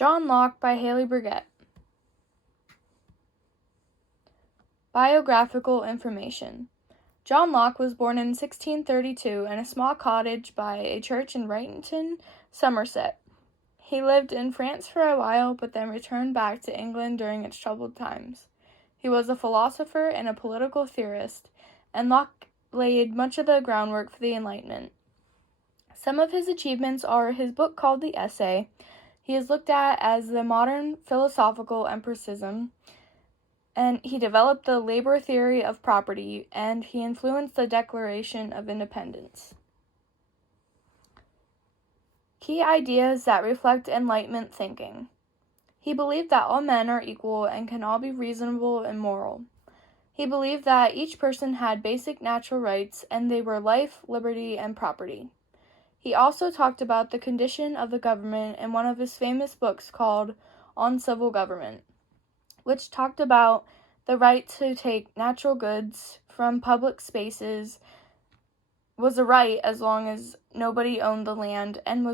John Locke by Haley Burgett. Biographical information. John Locke was born in 1632 in a small cottage by a church in Wrighton, Somerset. He lived in France for a while, but then returned back to England during its troubled times. He was a philosopher and a political theorist, and Locke laid much of the groundwork for the Enlightenment. Some of his achievements are his book called The Essay. He is looked at as the modern philosophical empiricism, and he developed the labor theory of property, and he influenced the Declaration of Independence. Key ideas that reflect Enlightenment thinking. He believed that all men are equal and can all be reasonable and moral. He believed that each person had basic natural rights, and they were life, liberty, and property. He also talked about the condition of the government in one of his famous books called On Civil Government, which talked about the right to take natural goods from public spaces was a right as long as nobody owned the land and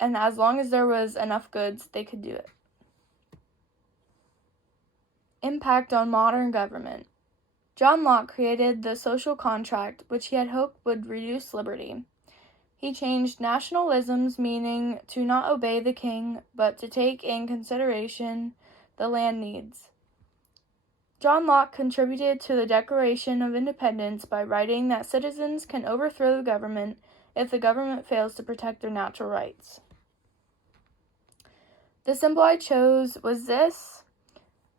as long as there was enough goods, they could do it. Impact on modern government. John Locke created the social contract, which he had hoped would reduce liberty. He changed nationalism's meaning to not obey the king, but to take in consideration the land needs. John Locke contributed to the Declaration of Independence by writing that citizens can overthrow the government if the government fails to protect their natural rights. The symbol I chose was this.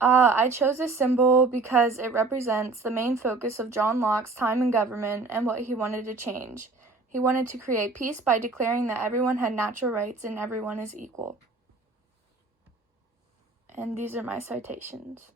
I chose this symbol because it represents the main focus of John Locke's time in government and what he wanted to change. He wanted to create peace by declaring that everyone had natural rights and everyone is equal. And these are my citations.